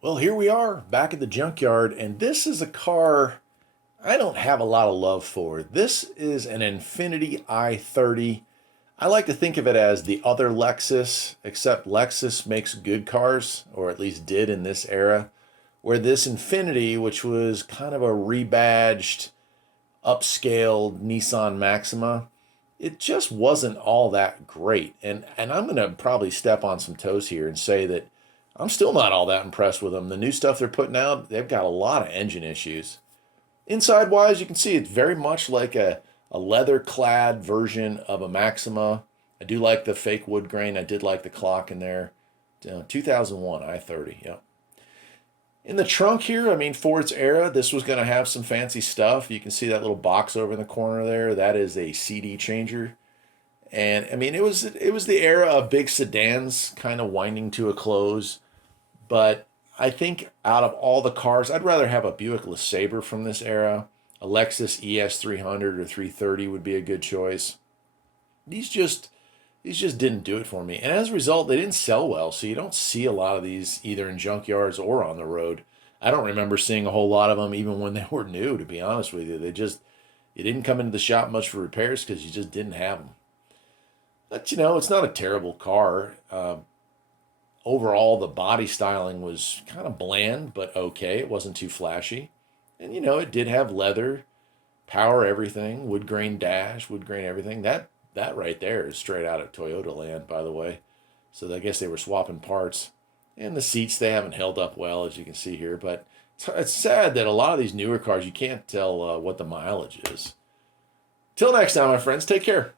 Well, here we are back at the junkyard, and this is a car I don't have a lot of love for. This is an Infiniti I30. I like to think of it as the other Lexus, except Lexus makes good cars, or at least did in this era, where this Infiniti, which was kind of a rebadged, upscaled Nissan Maxima, it just wasn't all that great. And I'm going to probably step on some toes here and say that I'm still not all that impressed with them. The new stuff they're putting out, they've got a lot of engine issues. Inside wise, you can see it's very much like a leather clad version of a Maxima. I do like the fake wood grain. I did like the clock in there. 2001 I30. Yep. In the trunk here, I mean, for its era, this was going to have some fancy stuff. You can see that little box over in the corner there. That is a CD changer. And I mean, it was the era of big sedans kind of winding to a close. But I think out of all the cars, I'd rather have a Buick LeSabre from this era. A Lexus ES 300 or 330 would be a good choice. These just these just didn't do it for me. And as a result, they didn't sell well. So you don't see a lot of these either in junkyards or on the road. I don't remember seeing a whole lot of them even when they were new, to be honest with you. You didn't come into the shop much for repairs because you just didn't have them. But it's not a terrible car. Overall, the body styling was kind of bland, but okay. It wasn't too flashy. And it did have leather, power everything, wood grain dash, wood grain everything. That right there is straight out of Toyota land, by the way. So I guess they were swapping parts. And the seats, they haven't held up well, as you can see here. But it's sad that a lot of these newer cars, you can't tell what the mileage is. Till next time, my friends, take care.